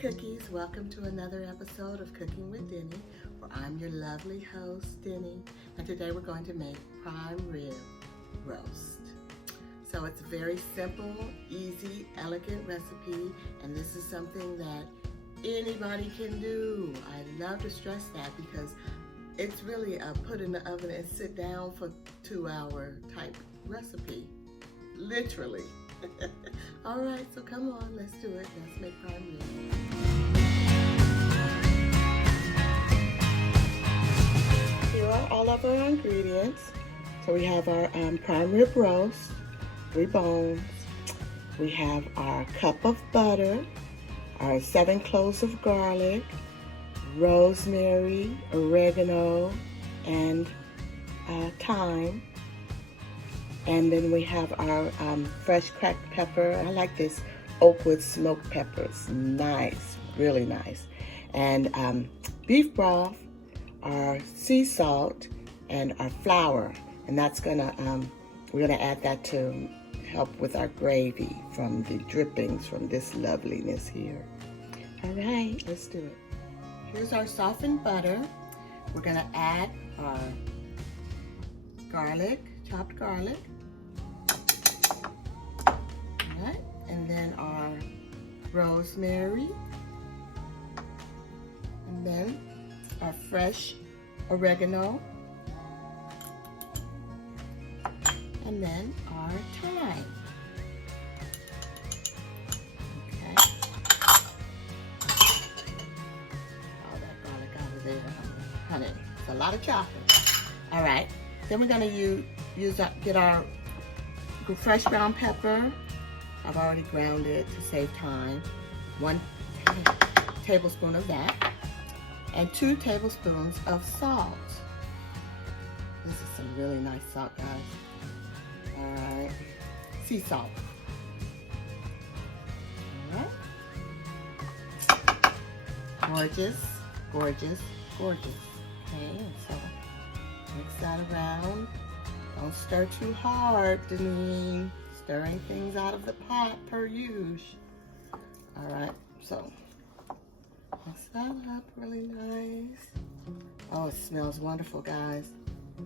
Cookies, welcome to another episode of Cooking with Denny, where I'm your lovely host, Denny, and today we're going to make prime rib roast. So it's a very simple, easy, elegant recipe, and this is something that anybody can do. I love to stress that because it's really a put in the oven and sit down for 2-hour type recipe, literally. All right, so come on, let's do it. Let's make prime rib. Here are all of our ingredients. So we have our prime rib roast, 3 bones. We have our cup of butter, our 7 cloves of garlic, rosemary, oregano, and thyme. And then we have our fresh cracked pepper. I like this Oakwood smoked pepper. It's nice, really nice. And beef broth, our sea salt, and our flour. And that's gonna, we're gonna add that to help with our gravy from the drippings from this loveliness here. All right, let's do it. Here's our softened butter. We're gonna add our garlic, chopped garlic. And then our rosemary, and then our fresh oregano, and then our thyme. Okay. All that garlic out of there, honey. It's a lot of chopping. All right. Then we're gonna get our fresh ground pepper. I've already ground it to save time. 1 tablespoon of that. And 2 tablespoons of salt. This is some really nice salt, guys. All right. Sea salt. All right. Gorgeous, gorgeous, gorgeous. Okay, so mix that around. Don't stir too hard, Denise. Stirring things out of the pot per usual. All right, so mix that up really nice. Oh, it smells wonderful, guys. I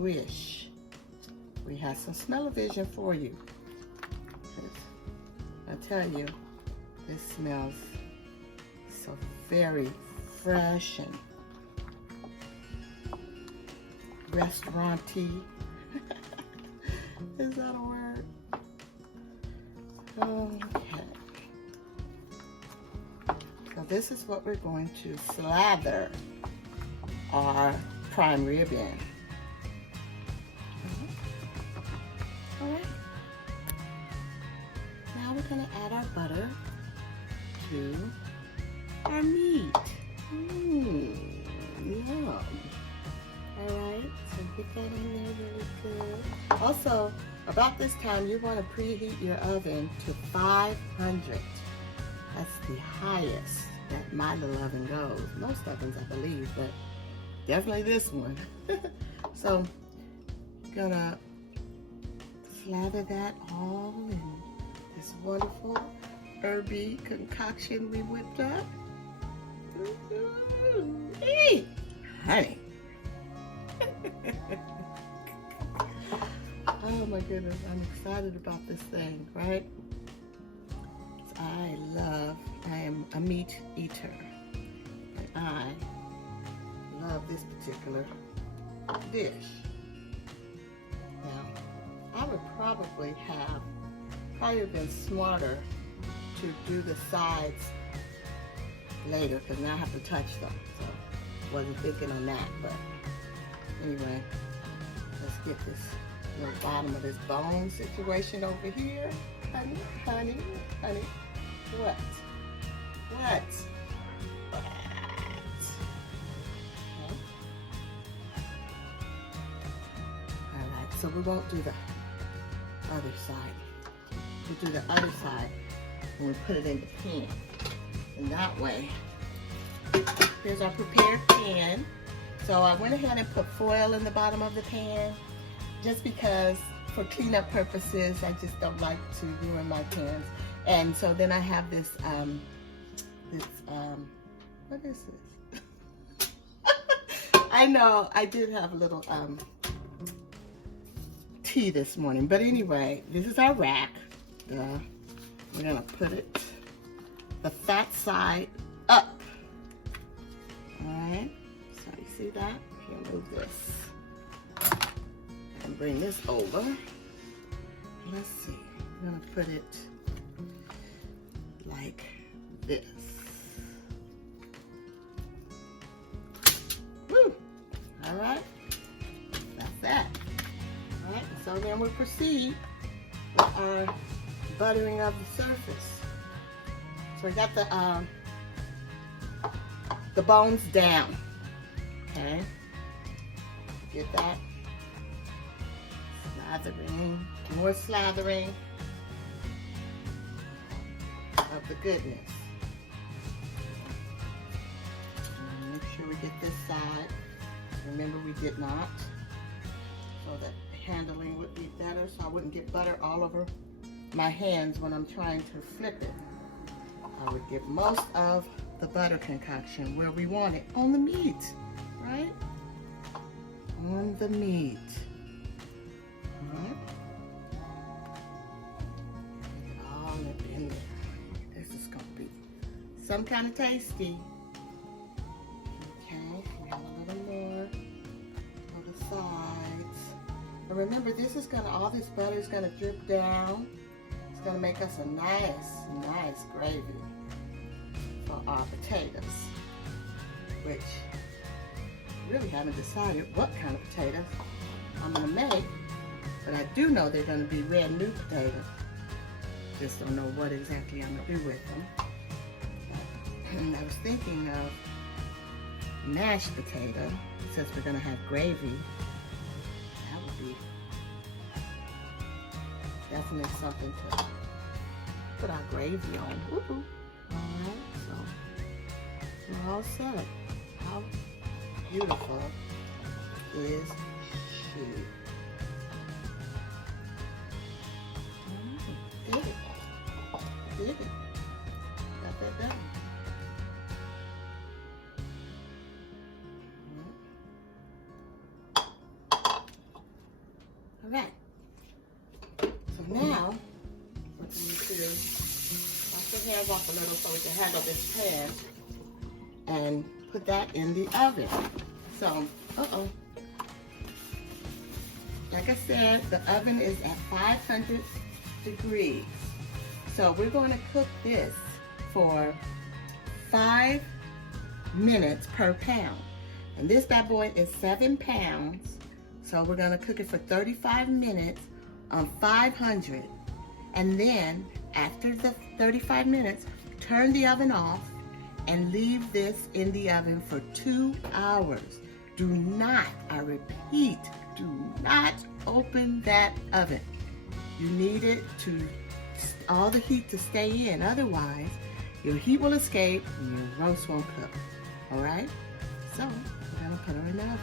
wish we had some smell-o-vision for you. I tell you, this smells so very fresh and restaurant-y. Is that a word? Okay. So this is what we're going to slather our prime rib in. All right. Now we're going to add our butter to our meat. Yum. All right, so get that in there really good. Also, about this time, you want to preheat your oven to 500. That's the highest that my little oven goes. Most ovens, I believe, but definitely this one. So, gonna slather that all in this wonderful herby concoction we whipped up. Hey, honey. Oh my goodness, I'm excited about this thing, right? I am a meat eater, and I love this particular dish. Now, I would probably have been smarter to do the sides later, because now I have to touch them, so wasn't thinking on that, but anyway, let's get this little bottom of this bone situation over here. Honey, honey, honey. What? What? What? Okay. All right, so we won't do the other side. We'll do the other side when we put it in the pan. And that way, here's our prepared pan. So I went ahead and put foil in the bottom of the pan just because for cleanup purposes, I just don't like to ruin my pans. And so then I have this What is this? I know I did have a little tea this morning, but anyway, this is our rack. We're gonna put it the fat side up. All right, so you see that? Here, move this and bring this over. Let's see, I'm gonna put it like this. Woo! All right, that's that. All right, so then we'll proceed with our buttering of the surface. So we got the bones down. Okay, get that? Slathering, more slathering of the goodness. And make sure we get this side. Remember, we did not, so that handling would be better, so I wouldn't get butter all over my hands when I'm trying to flip it. I would get most of the butter concoction where we want it, on the meat, right? On the meat. All right. Get it all up in there. This is gonna be some kind of tasty. Okay, we have a little more on the sides. But remember, this is gonna, all this butter is gonna drip down. It's gonna make us a nice gravy for our potatoes, which really haven't decided what kind of potatoes I'm gonna make, but I do know they're gonna be red new potatoes. Just don't know what exactly I'm gonna do with them. And I was thinking of mashed potato, since we're gonna have gravy. That would be definitely something to put our gravy on. Woo-hoo. All right, so we're all set. How beautiful is she? Did it. Did it. Got that done. All right. So now, what we need to do, wash your hands off a little so we can handle this pan and put that in the oven. So, like I said, the oven is at 500 degrees. So we're going to cook this for 5 minutes per pound. And this bad boy is 7 pounds. So we're gonna cook it for 35 minutes on 500. And then after the 35 minutes, turn the oven off and leave this in the oven for 2 hours. Do not, I repeat, do not open that oven. You need it to, all the heat to stay in. Otherwise, your heat will escape and your roast won't cook. All right? So, we're gonna put her in the oven.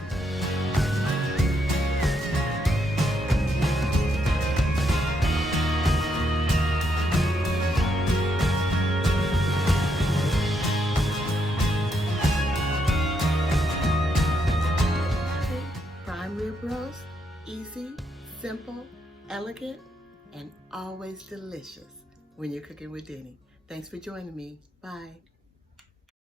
Roast, easy, simple, elegant, and always delicious when you're cooking with Denny. Thanks for joining me. Bye.